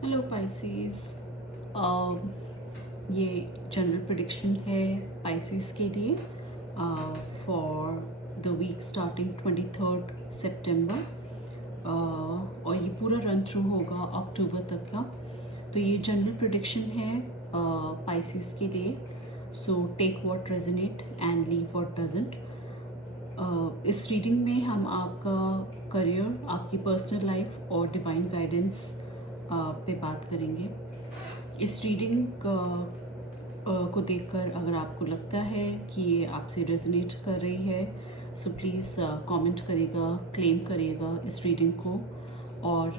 Hello Pisces. ये general prediction है Pisces के लिए फॉर द वीक स्टार्टिंग 23 सितंबर और ये पूरा रन थ्रू होगा अक्टूबर तक का। तो ये जनरल प्रेडिक्शन है पाइसेस के लिए। So take what resonate and leave what doesn't. इस रीडिंग में हम आपका करियर, आपकी पर्सनल लाइफ और डिवाइन गाइडेंस पे बात करेंगे। इस रीडिंग को देखकर अगर आपको लगता है कि ये आपसे रेजोनेट कर रही है सो प्लीज़ कमेंट करिएगा, क्लेम करिएगा इस रीडिंग को। और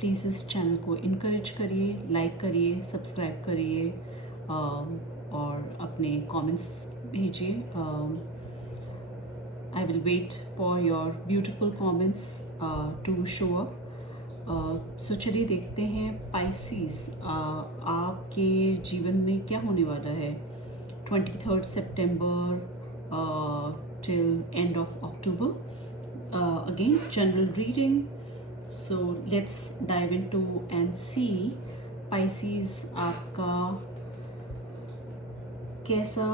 प्लीज़ इस चैनल को इनकरेज करिए, लाइक करिए, सब्सक्राइब करिए और अपने कमेंट्स भेजिए। I will wait for your beautiful comments to show up. सो चलिए देखते हैं पाइसेस आपके जीवन में क्या होने वाला है 23 September till end of October. Again general reading, so let's dive into and see Pisces आपका कैसा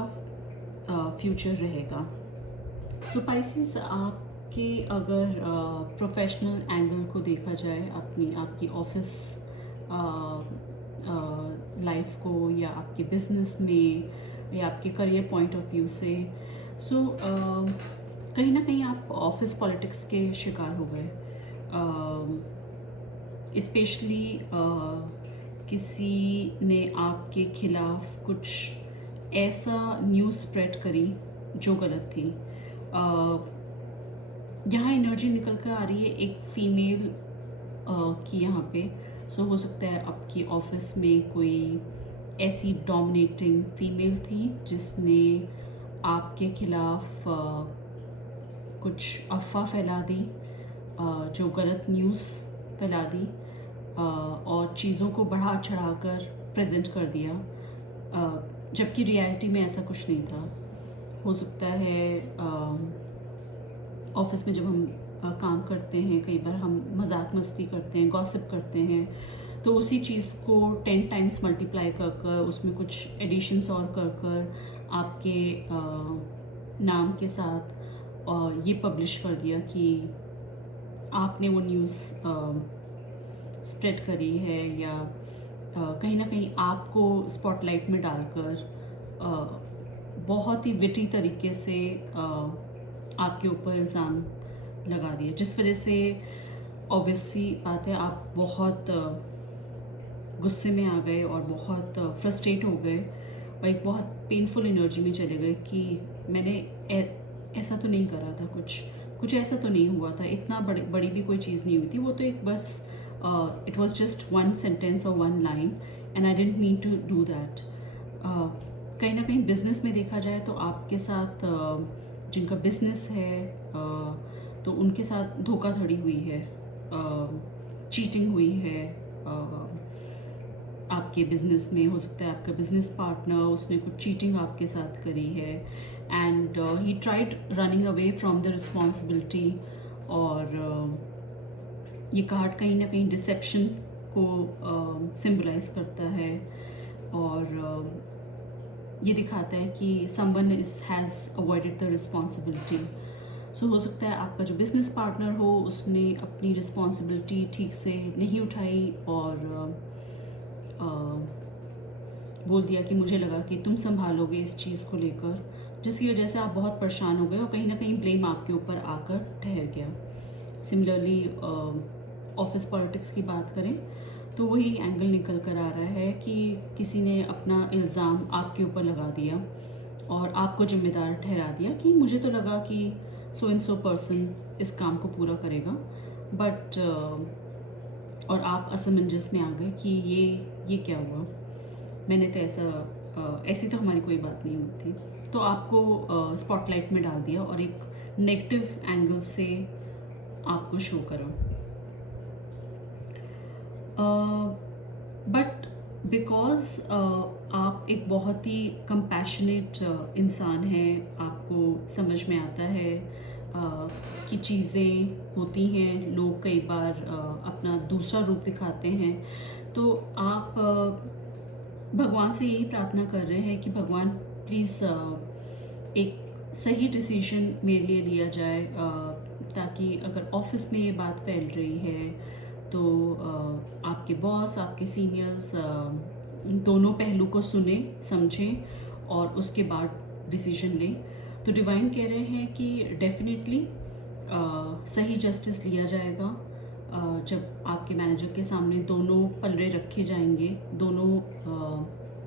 फ्यूचर रहेगा। सो पाइसेस आपके अगर प्रोफेशनल एंगल को देखा जाए, आपकी ऑफिस लाइफ को या आपके बिजनेस में या आपके करियर पॉइंट ऑफ व्यू से, सो कहीं ना कहीं आप ऑफिस पॉलिटिक्स के शिकार हो गए। स्पेशली किसी ने आपके खिलाफ कुछ ऐसा न्यूज़ स्प्रेड करी जो गलत थी। यहाँ एनर्जी निकल कर आ रही है एक फीमेल की यहाँ पे। सो हो सकता है आपकी ऑफिस में कोई ऐसी डोमिनेटिंग फीमेल थी जिसने आपके खिलाफ कुछ अफवाह फैला दी, जो गलत न्यूज़ फैला दी और चीज़ों को बढ़ा चढ़ा कर प्रेजेंट कर दिया, जबकि रियलिटी में ऐसा कुछ नहीं था। हो सकता है ऑफिस में जब हम काम करते हैं कई बार हम मजाक मस्ती करते हैं, गॉसिप करते हैं, तो उसी चीज़ को 10 टाइम्स मल्टीप्लाई कर कर उसमें कुछ एडिशंस और कर कर आपके नाम के साथ ये पब्लिश कर दिया कि आपने वो न्यूज़ स्प्रेड करी है, या कहीं ना कहीं आपको स्पॉटलाइट में डालकर बहुत ही विटी तरीके से आपके ऊपर इल्ज़ाम लगा दिया, जिस वजह से ऑब्वियसली बात है आप बहुत गुस्से में आ गए और बहुत फ्रस्ट्रेट हो गए और एक बहुत पेनफुल एनर्जी में चले गए कि मैंने ऐसा तो नहीं करा था, कुछ ऐसा तो नहीं हुआ था, इतना बड़ी भी कोई चीज़ नहीं हुई थी, वो तो एक बस it was just one sentence और one line and I didn't mean to do that. कहीं ना कहीं बिजनेस में देखा जाए तो आपके साथ जिनका बिजनेस है तो उनके साथ धोखाधड़ी हुई है, चीटिंग हुई है आपके बिजनेस में। हो सकता है आपका बिजनेस पार्टनर उसने कुछ चीटिंग आपके साथ करी है and he tried running away from the responsibility. और ये कार्ड कहीं ना कहीं डिसेप्शन को सिंबलाइज करता है और ये दिखाता है कि someone has avoided the responsibility. So हो सकता है आपका जो बिज़नेस पार्टनर हो उसने अपनी रिस्पॉन्सिबिलिटी ठीक से नहीं उठाई और बोल दिया कि मुझे लगा कि तुम संभालोगे इस चीज़ को लेकर, जिसकी वजह से आप बहुत परेशान हो गए और कहीं ना कहीं ब्लेम आपके ऊपर आकर ठहर गया। सिमिलरली ऑफिस पॉलिटिक्स की बात करें तो वही एंगल निकल कर आ रहा है कि किसी ने अपना इल्ज़ाम आपके ऊपर लगा दिया और आपको जिम्मेदार ठहरा दिया कि मुझे तो लगा कि सो एंड सो पर्सन इस काम को पूरा करेगा, बट और आप असमंजस में आ गए कि ये क्या हुआ, मैंने तो ऐसी तो हमारी कोई बात नहीं हुई थी। तो आपको स्पॉटलाइट में डाल दिया और एक नेगेटिव एंगल से आपको शो करा। बट बिकॉज आप एक बहुत ही कंपैशनेट इंसान हैं, आपको समझ में आता है कि चीज़ें होती हैं, लोग कई बार अपना दूसरा रूप दिखाते हैं, तो आप भगवान से यही प्रार्थना कर रहे हैं कि भगवान प्लीज़ एक सही डिसीजन मेरे लिए लिया जाए, ताकि अगर ऑफिस में ये बात फैल रही है तो आपके बॉस, आपके सीनियर्स दोनों पहलू को सुने, समझें और उसके बाद डिसीजन लें। तो डिवाइन कह रहे हैं कि डेफिनेटली सही जस्टिस लिया जाएगा। जब आपके मैनेजर के सामने दोनों पलड़े रखे जाएंगे, दोनों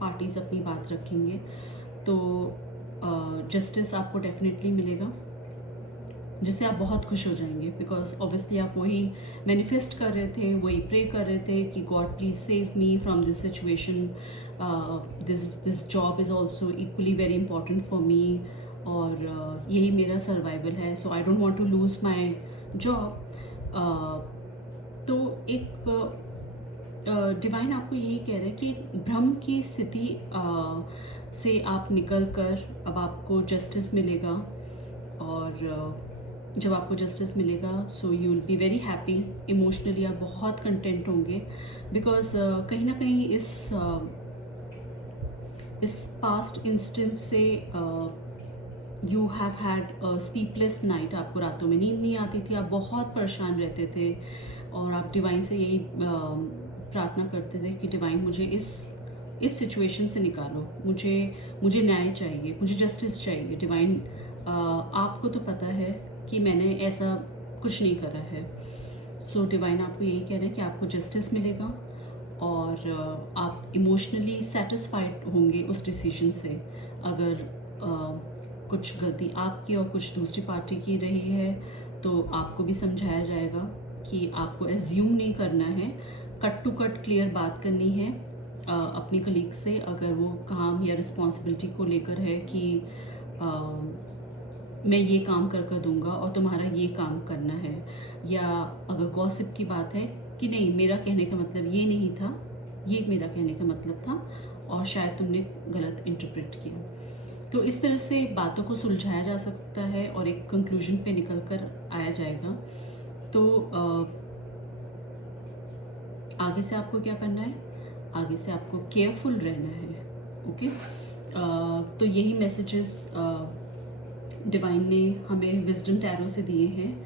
पार्टीज़ अपनी बात रखेंगे, तो जस्टिस आपको डेफिनेटली मिलेगा, जिससे आप बहुत खुश हो जाएंगे। बिकॉज ऑब्वियसली आप वही मैनिफेस्ट कर रहे थे, वही प्रे कर रहे थे कि God please save me from this situation, this job is also equally very important for me, और यही मेरा सर्वाइवल है, so I don't want to lose my job. तो एक डिवाइन आपको यही कह रहे हैं कि भ्रम की स्थिति से आप निकल कर अब आपको जस्टिस मिलेगा, और जब आपको जस्टिस मिलेगा so you will be very happy, emotionally आप बहुत कंटेंट होंगे। बिकॉज कहीं ना कहीं इस पास्ट इंस्टेंस से you have had sleepless night, आपको रातों में नींद नहीं आती थी, आप बहुत परेशान रहते थे, और आप डिवाइन से यही प्रार्थना करते थे कि डिवाइन मुझे इस सिचुएशन से निकालो, मुझे न्याय चाहिए, मुझे जस्टिस चाहिए। डिवाइन आपको तो पता है कि मैंने ऐसा कुछ नहीं करा है, सो डिवाइन आपको यही कह रहे हैं कि आपको जस्टिस मिलेगा, और आप इमोशनली सेटिस्फाइड होंगे उस डिसीजन से। अगर कुछ गलती आपकी और कुछ दूसरी पार्टी की रही है तो आपको भी समझाया जाएगा कि आपको एज्यूम नहीं करना है, कट टू कट क्लियर बात करनी है अपनी कलीग से, अगर वो काम या रिस्पॉन्सिबिलिटी को लेकर है कि मैं ये काम कर दूंगा और तुम्हारा ये काम करना है, या अगर गॉसिप की बात है कि नहीं मेरा कहने का मतलब ये नहीं था, ये मेरा कहने का मतलब था और शायद तुमने गलत इंटरप्रेट किया। तो इस तरह से बातों को सुलझाया जा सकता है और एक कंक्लूजन पे निकल कर आया जाएगा। तो आगे से आपको क्या करना है, आगे से आपको केयरफुल रहना है। ओके, तो यही मैसेजेस डिवाइन ने हमें विजडम टैरो से दिए हैं,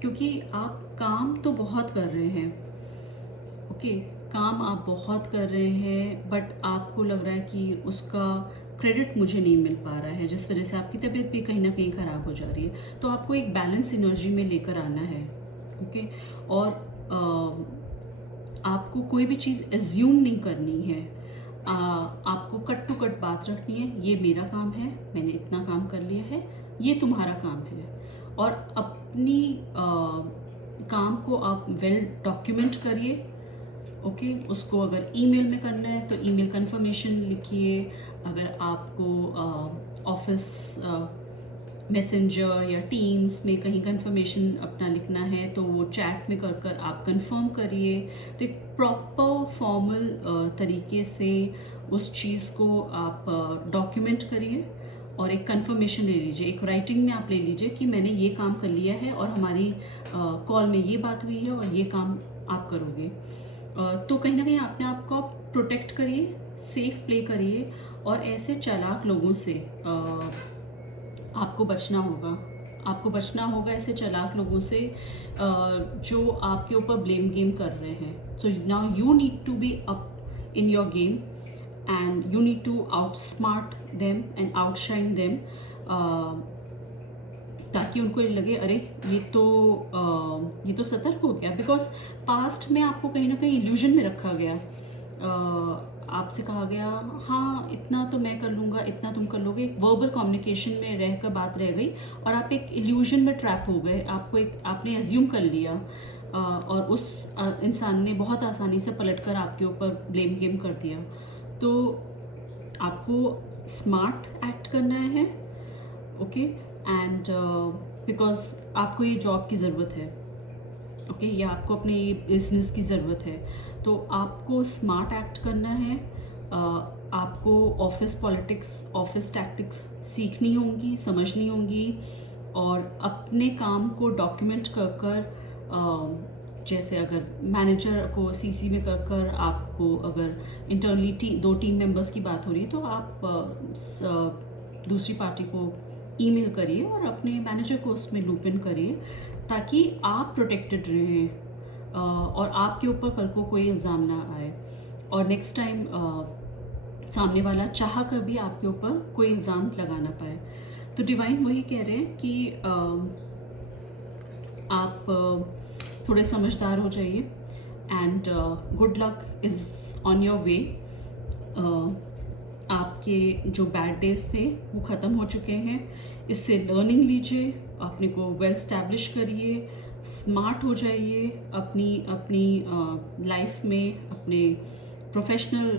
क्योंकि आप काम तो बहुत कर रहे हैं। ओके, काम आप बहुत कर रहे हैं, बट आपको लग रहा है कि उसका क्रेडिट मुझे नहीं मिल पा रहा है, जिस वजह से आपकी तबीयत भी कहीं ना कहीं ख़राब हो जा रही है। तो आपको एक बैलेंस एनर्जी में लेकर आना है। ओके, और आपको कोई भी चीज़ एज्यूम नहीं करनी है, आपको कट टू कट बात रखनी है। ये मेरा काम है, मैंने इतना काम कर लिया है, ये तुम्हारा काम है, और अपनी काम को आप वेल डॉक्यूमेंट करिए। ओके, उसको अगर ईमेल में करना है तो ईमेल कंफर्मेशन लिखिए, अगर आपको ऑफिस मैसेंजर या टीम्स में कहीं कंफर्मेशन अपना लिखना है तो वो चैट में कर आप कंफर्म करिए। तो एक प्रॉपर फॉर्मल तरीके से उस चीज़ को आप डॉक्यूमेंट करिए और एक कंफर्मेशन ले लीजिए, एक राइटिंग में आप ले लीजिए कि मैंने ये काम कर लिया है और हमारी कॉल में ये बात हुई है और ये काम आप करोगे। तो कहीं ना कहीं अपने आप को प्रोटेक्ट करिए, सेफ प्ले करिए, और ऐसे चालाक लोगों से आपको बचना होगा। आपको बचना होगा ऐसे चालाक लोगों से जो आपके ऊपर ब्लेम गेम कर रहे हैं। So now you need to be up in your game and you need to outsmart them and outshine them, ताकि उनको ये लगे अरे ये तो सतर्क हो गया। बिकॉज पास्ट में आपको कहीं ना कहीं इल्यूजन में रखा गया, आपसे कहा गया हाँ इतना तो मैं कर लूँगा, इतना तुम कर लोगे, एक वर्बल कम्युनिकेशन में रहकर बात रह गई और आप एक इल्यूजन में ट्रैप हो गए। आपने एज्यूम कर लिया और उस इंसान ने बहुत आसानी से पलटकर आपके ऊपर ब्लेम गेम कर दिया। तो आपको स्मार्ट एक्ट करना है। ओके, एंड बिकॉज आपको ये जॉब की ज़रूरत है, ओके, या आपको अपने ये बिजनेस की ज़रूरत है, तो आपको स्मार्ट एक्ट करना है। आपको ऑफिस पॉलिटिक्स, ऑफिस टैक्टिक्स सीखनी होंगी, समझनी होंगी, और अपने काम को डॉक्यूमेंट कर जैसे अगर मैनेजर को सीसी में कर कर आपको अगर इंटरनली 2 टीम मेंबर्स की बात हो रही है तो आप दूसरी पार्टी को ईमेल करिए और अपने मैनेजर को उसमें लूप इन करिए, ताकि आप प्रोटेक्टेड रहें और आपके ऊपर कल को कोई इल्ज़ाम ना आए और नेक्स्ट टाइम सामने वाला चाह कर भी आपके ऊपर कोई इल्ज़ाम लगा ना पाए। तो डिवाइन वही कह रहे हैं कि आप थोड़े समझदार हो जाइए and good luck is on your वे। आपके जो बैड डेज थे वो ख़त्म हो चुके हैं, इससे लर्निंग लीजिए, अपने को वेल स्टैब्लिश करिए, स्मार्ट हो जाइए अपनी लाइफ में, अपने प्रोफेशनल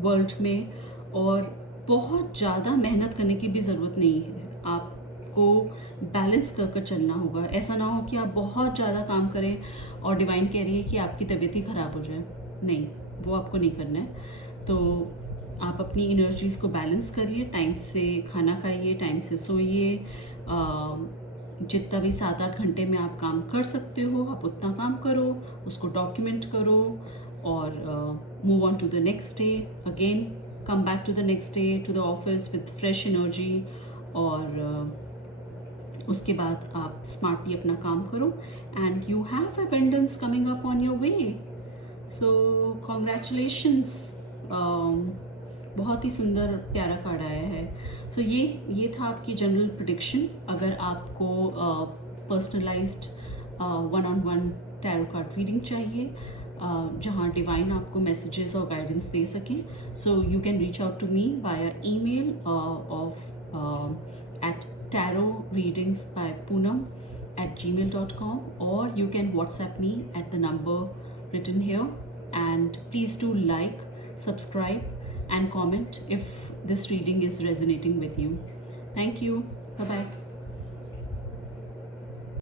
वर्ल्ड में, और बहुत ज़्यादा मेहनत करने की भी ज़रूरत नहीं है। आपको बैलेंस कर कर चलना होगा। ऐसा ना हो कि आप बहुत ज़्यादा काम करें और डिवाइन कह रही है कि आपकी तबीयत ही ख़राब हो जाए। नहीं, वो आपको नहीं करना है। तो आप अपनी एनर्जीज़ को बैलेंस करिए, टाइम से खाना खाइए, टाइम से सोइए, जितना भी 7-8 घंटे में आप काम कर सकते हो आप उतना काम करो, उसको डॉक्यूमेंट करो और move on to the next day. Again come back to the next day to the office with fresh energy, और उसके बाद आप स्मार्टली अपना काम करो and you have abundance coming up on your way. So congratulations, बहुत ही सुंदर प्यारा कार्ड आया है। सो ये था आपकी जनरल प्रेडिक्शन। अगर आपको personalised 1-on-1 tarot card reading चाहिए जहाँ डिवाइन आपको मैसेजेस और गाइडेंस दे सकें, so you can reach out to me via email at tarotreadingsbypoonam@gmail.com, or you can WhatsApp me at the number written here. And please do like, subscribe and comment if this reading is resonating with you. Thank you. Bye bye.